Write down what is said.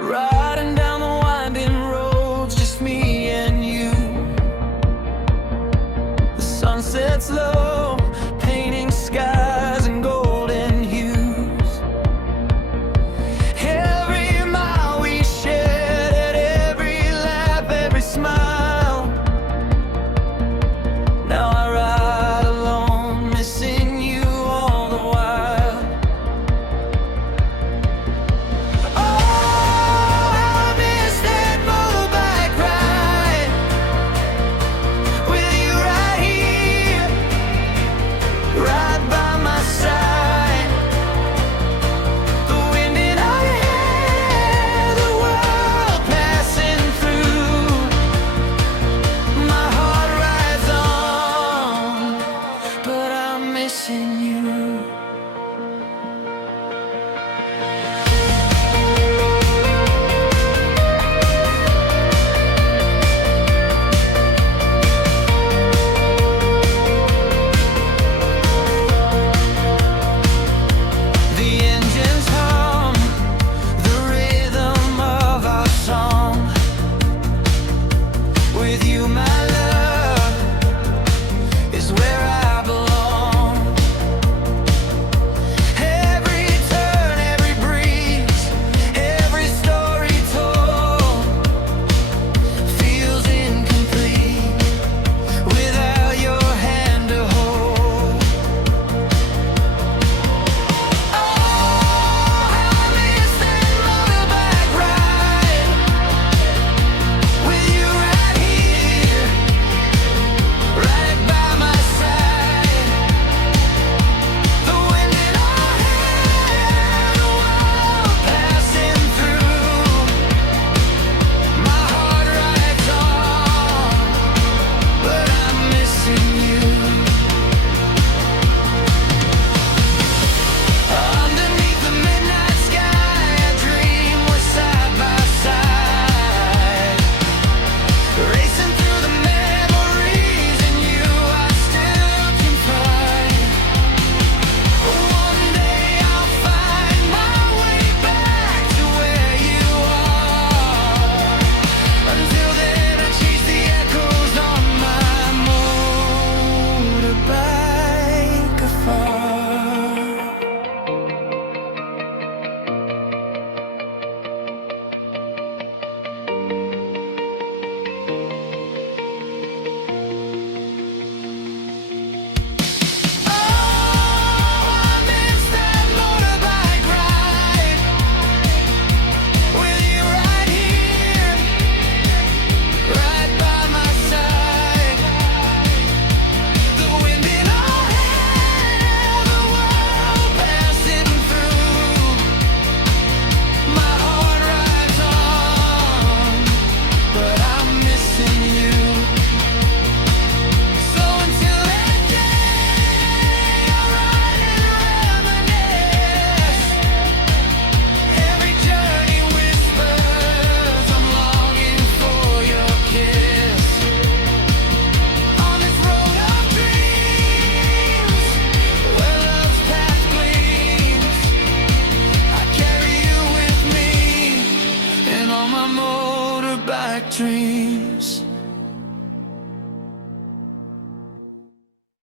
riding down the winding roads, just me and you. The sun sets low, painting skies in golden hues. Every mile we shared, every laugh, every smile. Now I ride alone, missing you all the while. Oh, I miss that motorbike ride with you right here, right by my side. The wind in our hair, the world passing through. My heart rides on, but I'm missing